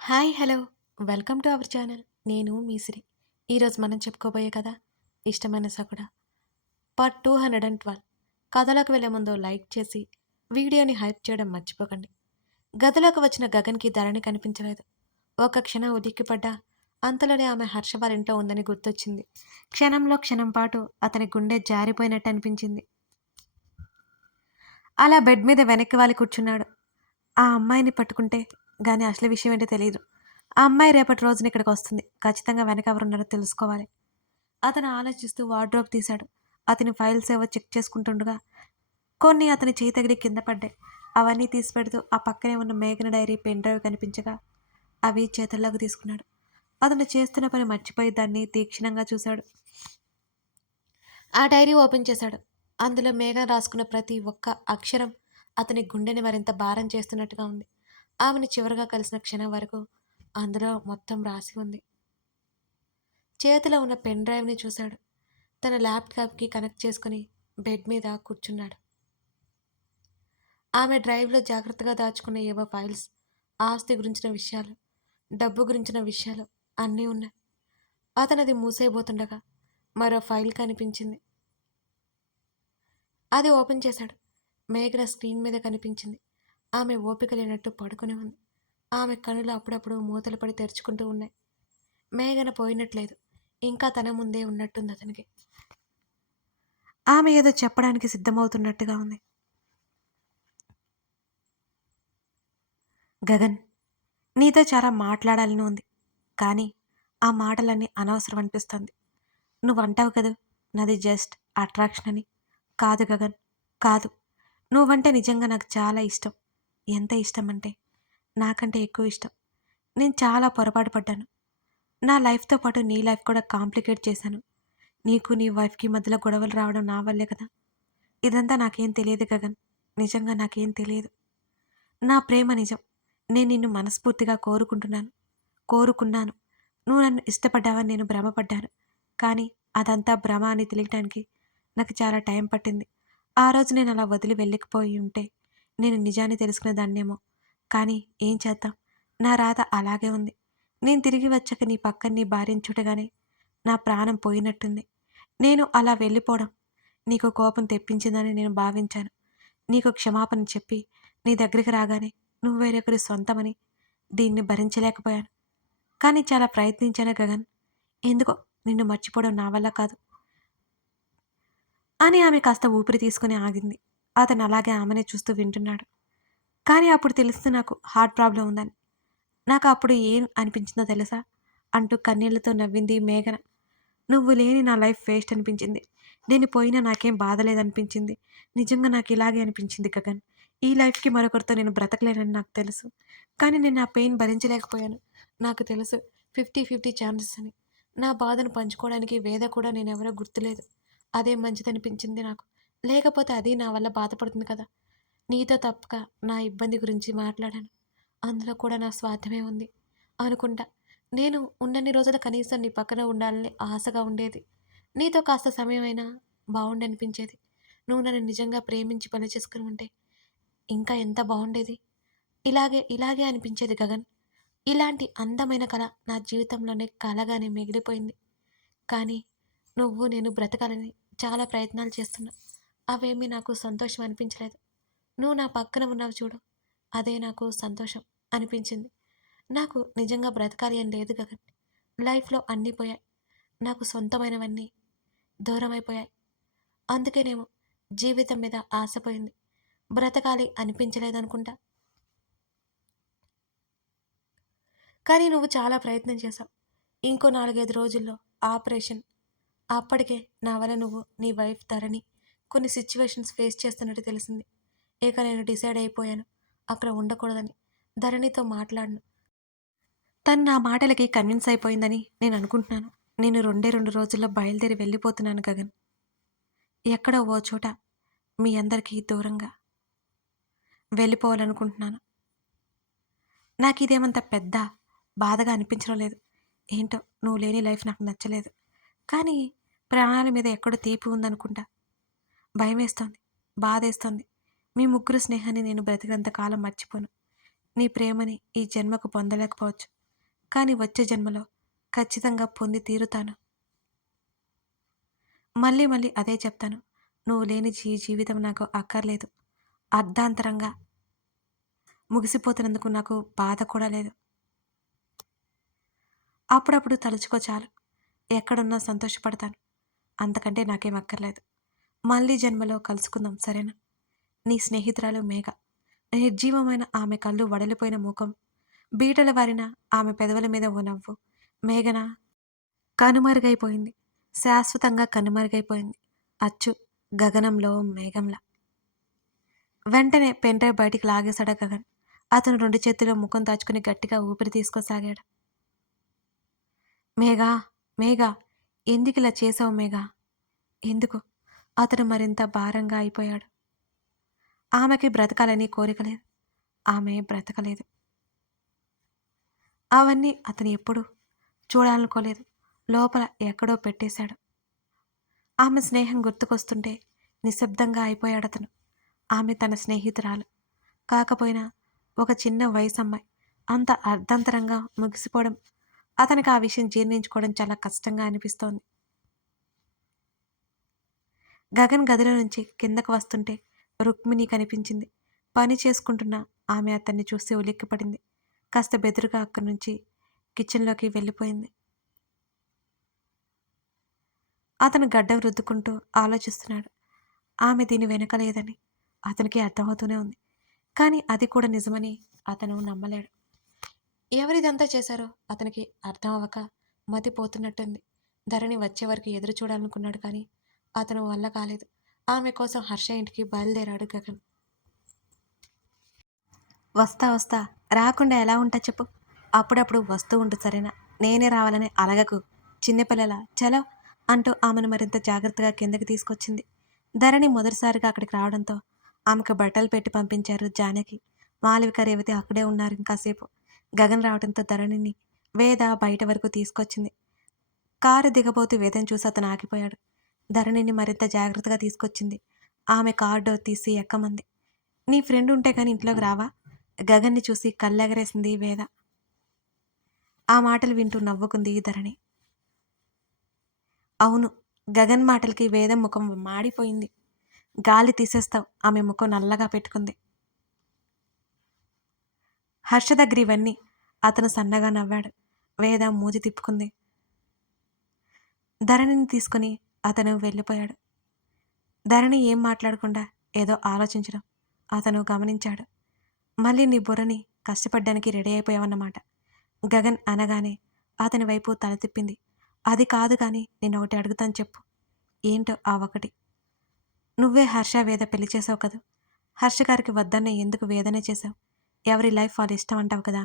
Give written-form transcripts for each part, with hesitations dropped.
Hi hello welcome to our channel. నేను మీ సిరి. ఈరోజు మనం చెప్పుకోబోయే కథ ఇష్టమైన సకుడ పార్ట్ 212. కథలోకి వెళ్ళే ముందు లైక్ చేసి వీడియోని హైప్ చేయడం మర్చిపోకండి. గదిలోకి వచ్చిన గగన్కి ధరణి కనిపించలేదు. ఒక క్షణం ఉలిక్కిపడ్డా అంతలోనే ఆమె హర్ష వాళ్ళ ఇంట్లో ఉందని గుర్తొచ్చింది. క్షణంలో క్షణం పాటు అతని గుండె జారిపోయినట్టు అనిపించింది. అలా బెడ్ మీద వెనక్కి వాలి కూర్చున్నాడు. ఆ అమ్మాయిని పట్టుకుంటే గాని అసలు విషయం ఏంటో తెలియదు. ఆ అమ్మాయి రేపటి రోజున ఇక్కడికొస్తుంది. ఖచ్చితంగా వెనక ఎవరున్నారో తెలుసుకోవాలి. అతను ఆలోచిస్తూ వార్డ్రోబ్ తీశాడు. అతని ఫైల్స్ ఏవో చెక్ చేసుకుంటుండగా కొన్ని అతని చేయి తగిలి కింద పడ్డాయి. అవన్నీ తీసిపెడుతూ ఆ పక్కనే ఉన్న మేఘన డైరీ పెన్ డ్రైవ్ కనిపించగా అవి చేతుల్లోకి తీసుకున్నాడు. అతను చేస్తున్న పని మర్చిపోయి దాన్ని తీక్షణంగా చూశాడు. ఆ డైరీ ఓపెన్ చేశాడు. అందులో మేఘన రాసుకున్న ప్రతి ఒక్క అక్షరం అతని గుండెని మరింత భారం చేస్తున్నట్టుగా ఉంది. ఆమెను చివరగా కలిసిన క్షణం వరకు అందులో మొత్తం రాసి ఉంది. చేతిలో ఉన్న పెన్ డ్రైవ్ని చూశాడు. తన ల్యాప్టాప్కి కనెక్ట్ చేసుకుని బెడ్ మీద కూర్చున్నాడు. ఆమె డ్రైవ్లో జాగ్రత్తగా దాచుకున్న ఏవో ఫైల్స్, ఆస్తి గురించిన విషయాలు, డబ్బు గురించిన విషయాలు అన్నీ ఉన్నాయి. అతనది మూసేయబోతుండగా మరో ఫైల్ కనిపించింది. అది ఓపెన్ చేశాడు. మేఘన స్క్రీన్ మీద కనిపించింది. ఆమె ఓపిక లేనట్టు పడుకుని ఉంది. ఆమె కనులు అప్పుడప్పుడు మూతలు పడి తెరుచుకుంటూ ఉన్నాయి. మేఘన పోయినట్లేదు. ఇంకా తన ముందే ఉన్నట్టుంది అతనికి. ఆమె ఏదో చెప్పడానికి సిద్ధమవుతున్నట్టుగా ఉంది. గగన్, నీతో చాలా మాట్లాడాలని ఉంది. కానీ ఆ మాటలన్నీ అనవసరం అనిపిస్తుంది. నువ్వంటావు కదూ, నాది జస్ట్ అట్రాక్షన్ అని. కాదు గగన్, కాదు. నువ్వంటే నిజంగా నాకు చాలా ఇష్టం. ఎంత ఇష్టం అంటే నాకంటే ఎక్కువ ఇష్టం. నేను చాలా పొరపాటు పడ్డాను. నా లైఫ్‌తో పాటు నీ లైఫ్ కూడా కాంప్లికేట్ చేశాను. నీకు నీ వైఫ్‌కి మధ్యలో గొడవలు రావడం నా వల్లే కదా! ఇదంతా నాకేం తెలియదు గగన్. నిజంగా నాకేం తెలియదు. నా ప్రేమ నిజం. నేను నిన్ను మనస్ఫూర్తిగా కోరుకున్నాను. నువ్వు నన్ను ఇష్టపడ్డావని నేను భ్రమపడ్డాను. కానీ అదంతా భ్రమ అని తెలియటానికి నాకు చాలా టైం పట్టింది. ఆ రోజు నేను అలా వదిలి వెళ్ళకపోయి ఉంటే నేను నిజాన్ని తెలుసుకునేదాన్నేమో. కానీ ఏం చేద్దాం? నా రాత అలాగే ఉంది. నేను తిరిగి వచ్చాక నీ పక్కన నీ భార్యను చూడగానే నా ప్రాణం పోయినట్టుంది. నేను అలా వెళ్ళిపోవడం నీకు కోపం తెప్పించిందని నేను భావించాను. నీకు క్షమాపణ చెప్పి నీ దగ్గరికి రాగానే నువ్వు వేరొకరి సొంతమని దీన్ని భరించలేకపోయాను. కానీ చాలా ప్రయత్నించాను గగన్. ఎందుకో నిన్ను మర్చిపోవడం నా వల్ల కాదు అని ఆమె కాస్త ఊపిరి తీసుకుని ఆగింది. అతను అలాగే ఆమెనే చూస్తూ వింటున్నాడు. కానీ అప్పుడు తెలుస్తుంది నాకు హార్ట్ ప్రాబ్లం ఉందని. నాకు అప్పుడు ఏం అనిపించిందో తెలుసా? అంటూ కన్నీళ్లతో నవ్వింది మేఘన. నువ్వు లేని నా లైఫ్ వేస్ట్ అనిపించింది. నేను పోయినా నాకేం బాధ లేదనిపించింది. నిజంగా నాకు ఇలాగే అనిపించింది గగన్. ఈ లైఫ్‌కి మరొకరితో నేను బ్రతకలేనని నాకు తెలుసు. కానీ నేను ఆ పెయిన్ భరించలేకపోయాను. నాకు తెలుసు 50-50 ఛాన్సెస్ అని. నా బాధను పంచుకోవడానికి వేద కూడా నేనెవరో గుర్తులేదు. అదే మంచిదనిపించింది నాకు. లేకపోతే అది నా వల్ల బాధపడుతుంది కదా! నీతో తప్పక నా ఇబ్బంది గురించి మాట్లాడాను. అందులో కూడా నా స్వార్థమే ఉంది అనుకుంటా. నేను ఉన్నన్ని రోజులు కనీసం నీ పక్కన ఉండాలని ఆశగా ఉండేది. నీతో కాస్త సమయమైనా బావుండనిపించేది. నువ్వు నన్ను నిజంగా ప్రేమించి పెళ్లి చేసుకొని ఉంటే ఇంకా ఎంత బావుండేది. ఇలాగే అనిపించేది గగన్. ఇలాంటి అందమైన కల నా జీవితంలోనే కలగానే మిగిలిపోయింది. కానీ నువ్వు నేను బ్రతకాలని చాలా ప్రయత్నాలు చేస్తున్నా. అవేమీ నాకు సంతోషం అనిపించలేదు. నువ్వు నా పక్కన ఉన్నావు చూడు, అదే నాకు సంతోషం అనిపించింది. నాకు నిజంగా బ్రతకాలి అని లేదు గగన్. లైఫ్‌లో అన్నీ పోయాయి. నాకు సొంతమైనవన్నీ దూరమైపోయాయి. అందుకేనేమో జీవితం మీద ఆశ పోయింది. బ్రతకాలి అనిపించలేదనుకుంటా. కానీ నువ్వు చాలా ప్రయత్నం చేశావు. ఇంకో 4, 5 రోజుల్లో ఆపరేషన్. అప్పటికే నా వల్ల నువ్వు, నీ వైఫ్ ధరణి కొన్ని సిట్యుయేషన్స్ ఫేస్ చేస్తున్నట్టు తెలిసింది. ఇక నేను డిసైడ్ అయిపోయాను అక్కడ ఉండకూడదని. ధరణితో మాట్లాడను. తను నా మాటలకి కన్విన్స్ అయిపోయిందని నేను అనుకుంటున్నాను. నేను 2 రోజుల్లో బయలుదేరి వెళ్ళిపోతున్నాను గగన్. ఎక్కడో ఓ చోట మీ అందరికీ దూరంగా వెళ్ళిపోవాలనుకుంటున్నాను. నాకిదేమంత పెద్ద బాధగా అనిపించడం లేదు. ఏంటో నువ్వు లేని లైఫ్ నాకు నచ్చలేదు. కానీ ప్రాణాల మీద ఎక్కడో తీపి ఉందనుకుంటా. భయమేస్తోంది. బాధేస్తోంది. మీ ముగ్గురు స్నేహాన్ని నేను బ్రతికినంత కాలం మర్చిపోను. నీ ప్రేమని ఈ జన్మకు పొందలేకపోవచ్చు. కానీ వచ్చే జన్మలో ఖచ్చితంగా పొంది తీరుతాను. మళ్ళీ మళ్ళీ అదే చెప్తాను. నువ్వు లేని జీవితం నాకు అక్కర్లేదు. అర్ధాంతరంగా ముగిసిపోతున్నందుకు నాకు బాధ కూడా లేదు. అప్పుడప్పుడు తలుచుకో చాలు. ఎక్కడున్నా సంతోషపడతాను. అంతకంటే నాకేం అక్కర్లేదు. మళ్ళీ జన్మలో కలుసుకుందాం సరేనా? నీ స్నేహితురాలు మేఘ. నిర్జీవమైన ఆమె కళ్ళు వడలిపోయిన ముఖం, బీటలు వారిన ఆమె పెదవుల మీద ఓ నవ్వు. మేఘన కనుమరుగైపోయింది. శాశ్వతంగా కనుమరుగైపోయింది. అచ్చు గగనంలో మేఘంలా. వెంటనే పెన్‌డ్రైవ్ బయటికి లాగేశాడు గగన్. అతను 2 చేతుల్లో ముఖం దాచుకుని గట్టిగా ఊపిరి తీసుకోసాగాడు. మేఘా! మేఘా! ఎందుకిలా చేశావు మేఘా? ఎందుకు? అతను మరింత భారంగా అయిపోయాడు. ఆమెకి బ్రతకాలని కోరిక లేదు. ఆమె బ్రతకలేదు. అవన్నీ అతను ఎప్పుడూ చూడాలనుకోలేదు. లోపల ఎక్కడో పెట్టేశాడు. ఆమె స్నేహం గుర్తుకొస్తుంటే నిశ్శబ్దంగా అయిపోయాడతను. ఆమె తన స్నేహితురాలు. కాకపోయినా ఒక చిన్న వయసమ్మాయి. అంత అర్ధంతరంగా ముగిసిపోవడం అతనికి ఆ విషయం జీర్ణించుకోవడం చాలా కష్టంగా అనిపిస్తోంది. గగన్ గదిలో నుంచి కిందకు వస్తుంటే రుక్మిణి కనిపించింది. పని చేసుకుంటున్న ఆమె అతన్ని చూసి ఉలిక్కిపడింది. కాస్త బెదురుగా అక్కడి నుంచి కిచెన్లోకి వెళ్ళిపోయింది. అతను గడ్డం రుద్దుకుంటూ ఆలోచిస్తున్నాడు. ఆమె దీని వెనక లేదని అతనికి అర్థమవుతూనే ఉంది. కానీ అది కూడా నిజమని అతను నమ్మలేడు. ఎవరిదంతా చేశారో అతనికి అర్థం అవ్వక మతిపోతున్నట్టుంది. ధరణి వచ్చే వరకు ఎదురు చూడాలనుకున్నాడు కానీ అతను వల్ల కాలేదు. ఆమె కోసం హర్ష ఇంటికి బయలుదేరాడు గగన్. వస్తా వస్తా రాకుండా ఎలా ఉంటా చెప్పు. అప్పుడప్పుడు వస్తూ ఉండు సరేనా? నేనే రావాలని అలగకు. చిన్నపిల్లల చలో అంటూ ఆమెను మరింత జాగ్రత్తగా కిందకి తీసుకొచ్చింది. ధరణి మొదటిసారిగా అక్కడికి రావడంతో ఆమెకు బట్టలు పెట్టి పంపించారు జానకి. మాలవిక రేవతి అక్కడే ఉన్నారు ఇంకాసేపు. గగన్ రావడంతో ధరణిని వేద బయట వరకు తీసుకొచ్చింది. కారు దిగబోతూ వేదను చూసి అతను ఆగిపోయాడు. ధరణిని మరింత జాగ్రత్తగా తీసుకొచ్చింది. ఆమె కార్ డోర్ తీసి ఎక్కమంది. నీ ఫ్రెండ్ ఉంటే కానీ ఇంట్లోకి రావా? గగన్ని చూసి కళ్ళెగరేసింది వేద. ఆ మాటలు వింటూ నవ్వుకుంది ధరణి. అవును, గగన్ మాటలకి వేద ముఖం మాడిపోయింది. గాలి తీసేస్తావు ఆమె ముఖం నల్లగా పెట్టుకుంది. హర్ష దగ్గర ఇవన్నీ అతను సన్నగా నవ్వాడు. వేద మూతి తిప్పుకుంది. ధరణిని తీసుకుని అతను వెళ్ళిపోయాడు. ధరణి ఏం మాట్లాడకుండా ఏదో ఆలోచించడం అతను గమనించాడు. మళ్ళీ నీ బుర్రని కష్టపడ్డానికి రెడీ అయిపోయావన్నమాట. గగన్ అనగానే అతని వైపు తల తిప్పింది. అది కాదు కానీ నేను ఒకటి అడుగుతాను చెప్పు. ఏంటో ఆ ఒకటి? నువ్వే హర్ష వేద పెళ్లి చేసావు కదా. హర్ష గారికి వద్దన్న ఎందుకు వేదనే చేశావు? ఎవరి లైఫ్ వాళ్ళ ఇష్టం అంటావు కదా.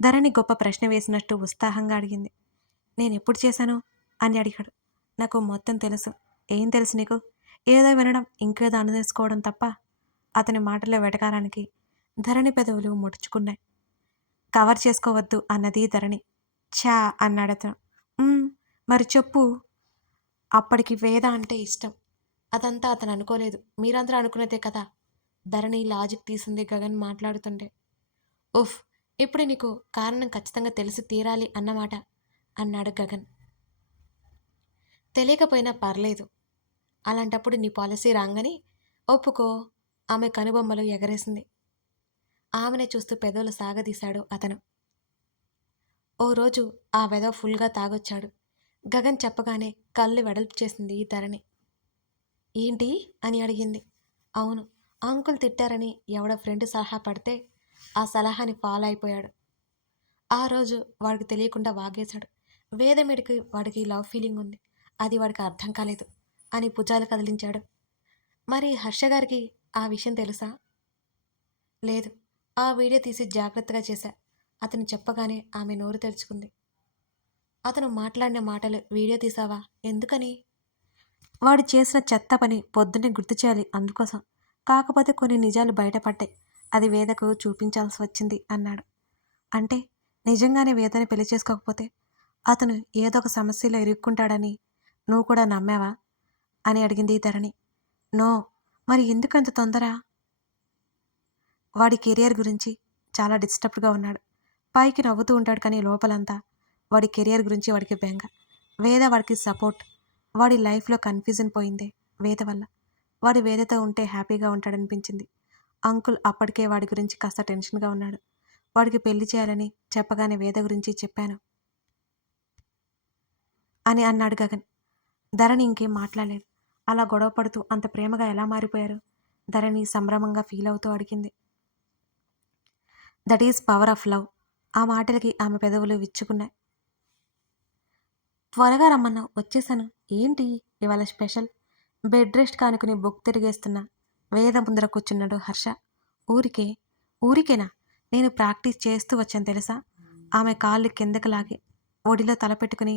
ధరణి గొప్ప ప్రశ్న వేసినట్టు ఉత్సాహంగా అడిగింది. నేనెప్పుడు చేశాను అని అడిగాడు. నాకు మొత్తం తెలుసు. ఏం తెలుసు నీకు? ఏదో వినడం ఇంకేదో అనుదేసుకోవడం తప్ప. అతని మాటల్లో వెటకారానికి ధరణి పెదవులు ముడుచుకున్నాయి. కవర్ చేసుకోవద్దు అన్నది ధరణి. ఛా అన్నాడతను. మరి చెప్పు. అప్పటికి వేద అంటే ఇష్టం. అదంతా అతను అనుకోలేదు. మీరందరూ అనుకున్నదే కదా. ధరణి లాజిక్ తీసింది గగన్ మాట్లాడుతుంటే. ఉఫ్, ఇప్పుడు నీకు కారణం ఖచ్చితంగా తెలిసి తీరాలి అన్నమాట అన్నాడు గగన్. తెలియకపోయినా పర్లేదు. అలాంటప్పుడు నీ పాలసీ రాంగని ఒప్పుకో. ఆమె కనుబొమ్మలు ఎగరేసింది. ఆమెనే చూస్తూ పెదవులు సాగదీశాడు అతను. ఓ రోజు ఆ వెధవ ఫుల్గా తాగొచ్చాడు. గగన్ చెప్పగానే కళ్ళు వెడల్పు చేసింది ధరణి. ఏంటి అని అడిగింది. అవును, అంకుల్ తిట్టారని ఎవడో ఫ్రెండ్ సలహా పడితే ఆ సలహాని ఫాలో అయిపోయాడు. ఆ రోజు వాడికి తెలియకుండా వాగేశాడు. వేదమిడికి వాడికి లవ్ ఫీలింగ్ ఉంది. అది వాడికి అర్థం కాలేదు అని భుజాలు కదిలించాడు. మరి హర్ష గారికి ఆ విషయం తెలుసా? లేదు. ఆ వీడియో తీసి జాగ్రత్తగా చేశా. అతను చెప్పగానే ఆమె నోరు తెరుచుకుంది. అతను మాట్లాడిన మాటలు వీడియో తీసావా? ఎందుకని? వాడు చేసిన చెత్త పని పొద్దున్నే గుర్తు చేయాలి అందుకోసం. కాకపోతే కొన్ని నిజాలు బయటపడ్డాయి. అది వేదకు చూపించాల్సి వచ్చింది అన్నాడు. అంటే నిజంగానే వేదని పెళ్లి చేసుకోకపోతే అతను ఏదో ఒక సమస్యలో ఇరుక్కుంటాడని నువ్వు కూడా నమ్మావా అని అడిగింది ధరణి. నో. మరి ఎందుకంత తొందర? వాడి కెరియర్ గురించి చాలా డిస్టర్బ్డ్‌గా ఉన్నాడు. పైకి నవ్వుతూ ఉంటాడు కానీ లోపలంతా వాడి కెరియర్ గురించి వాడికి బెంగ. వేద వాడికి సపోర్ట్. వాడి లైఫ్‌లో కన్‌ఫ్యూజన్ పోయిందే వేద వల్ల. వాడు వేదతో ఉంటే హ్యాపీగా ఉంటాడనిపించింది. అంకుల్ అప్పటికే వాడి గురించి కాస్త టెన్షన్‌గా ఉన్నాడు. వాడికి పెళ్లి చేయాలని చెప్పగానే వేద గురించి చెప్పాను అని అన్నాడు గగన్. ధరణి ఇంకేం మాట్లాడలేదు. అలా గొడవ పడుతూ అంత ప్రేమగా ఎలా మారిపోయారు? ధరణి సంభ్రమంగా ఫీల్ అవుతూ అడిగింది. That is power of love. ఆ మాటలకి ఆమె పెదవులు విచ్చుకున్నాయి. త్వరగా రమ్మన్నావు వచ్చేసాను. ఏంటి ఇవాళ స్పెషల్? బెడ్ రెస్ట్ కానుకుని బుక్ తిరిగేస్తున్నా. వేద ముందర కూర్చున్నాడు హర్ష. ఊరికే? ఊరికేనా? నేను ప్రాక్టీస్ చేస్తూ వచ్చాను తెలుసా? ఆమె కాళ్ళు కిందకి లాగి ఒడిలో తలపెట్టుకుని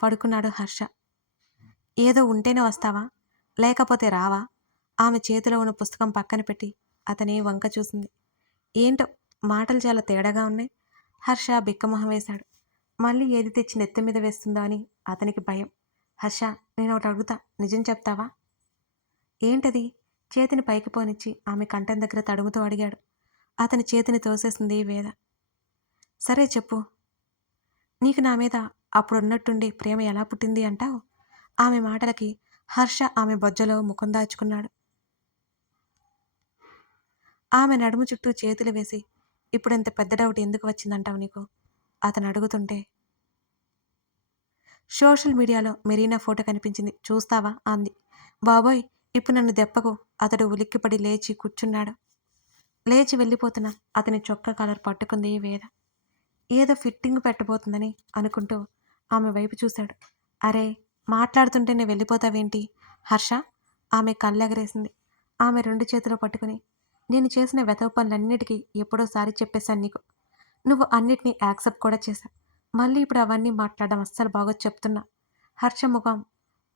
పడుకున్నాడు హర్ష. ఏదో ఉంటేనే వస్తావా? లేకపోతే రావా? ఆమె చేతిలో ఉన్న పుస్తకం పక్కన పెట్టి అతని వంక చూసింది. ఏంటో మాటలు చాలా తేడాగా ఉన్నాయి. హర్ష బిక్కమొహం వేశాడు. మళ్ళీ ఏది తెచ్చి నెత్తి మీద వేస్తుందో అని అతనికి భయం. హర్ష, నేను ఒకటి అడుగుతా, నిజం చెప్తావా? ఏంటది? చేతిని పైకి పోనిచ్చి ఆమె కంఠం దగ్గర తడుముతూ అడిగాడు. అతని చేతిని తోసేసింది వేద. సరే చెప్పు. నీకు నా మీద అప్పుడున్నట్టుండి ప్రేమ ఎలా పుట్టింది అంటావు? ఆమె మాటలకి హర్ష ఆమె బొజ్జలో ముఖం దాచుకున్నాడు. ఆమె నడుము చుట్టూ చేతులు వేసి ఇప్పుడింత పెద్ద డౌట్ ఎందుకు వచ్చిందంటావు నీకు? అతను అడుగుతుంటే సోషల్ మీడియాలో మెరీనా ఫోటో కనిపించింది. చూస్తావా? అంది. బాబోయ్! ఇప్పుడు నన్ను దెప్పకు. అతడు ఉలిక్కిపడి లేచి కూర్చున్నాడు. లేచి వెళ్ళిపోతున్న అతని చొక్కా కాలర్ పట్టుకుంది వేద. ఏదో ఫిట్టింగ్ పెట్టబోతుందని అనుకుంటూ ఆమె వైపు చూశాడు. అరే! మాట్లాడుతుంటేనే వెళ్ళిపోతావేంటి? హర్ష! ఆమె కళ్ళెగరేసింది. ఆమె 2 చేతులు పట్టుకుని నేను చేసిన వెధవ పనులన్నిటికీ ఎప్పుడోసారి చెప్పేశాను నీకు. నువ్వు అన్నిటినీ యాక్సెప్ట్ కూడా చేశావు. మళ్ళీ ఇప్పుడు అవన్నీ మాట్లాడడం అస్సలు బాగోదు చెప్తున్నా. హర్ష ముఖం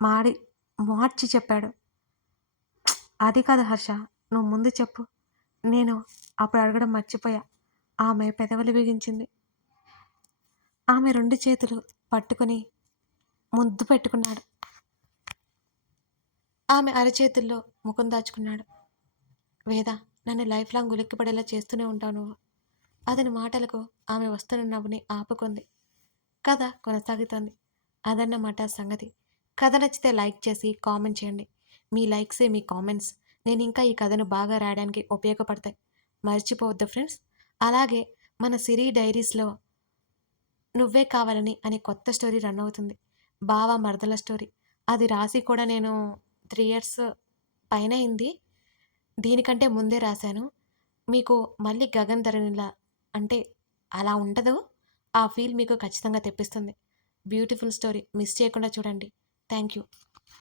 మాడి మార్చి చెప్పాడు. అది కాదు హర్ష. నువ్వు ముందు చెప్పు. నేను అప్పుడు అడగడం మర్చిపోయా. ఆమె పెదవులు బిగించింది. ఆమె 2 చేతులు పట్టుకుని ముద్దు పెట్టుకున్నాడు. ఆమె అరచేతుల్లో ముఖం దాచుకున్నాడు. వేద, నన్ను లైఫ్ లాంగ్ ఉలిక్కిపడేలా చేస్తూనే ఉంటావు నువ్వు. అతని మాటలకు ఆమె వస్తున్న నవ్వుని ఆపుకుంది. కథ కొనసాగుతోంది. అదన్నమాట సంగతి. కథ నచ్చితే లైక్ చేసి కామెంట్ చేయండి. మీ లైక్సే మీ కామెంట్స్ నేను ఇంకా ఈ కథను బాగా రాయడానికి ఉపయోగపడతాయి. మర్చిపోవద్దు ఫ్రెండ్స్. అలాగే మన సిరి డైరీస్లో నువ్వే కావాలని అనే కొత్త స్టోరీ రన్ అవుతుంది. బావ మరదల స్టోరీ. అది రాసి కూడా నేను 3 ఇయర్స్ పైన అయింది. దీనికంటే ముందే రాశాను. మీకు మళ్ళీ గగన్ ధరణిలా అంటే అలా ఉండదు. ఆ ఫీల్ మీకు ఖచ్చితంగా తెప్పిస్తుంది. Beautiful story. మిస్ చేయకుండా చూడండి. Thank you.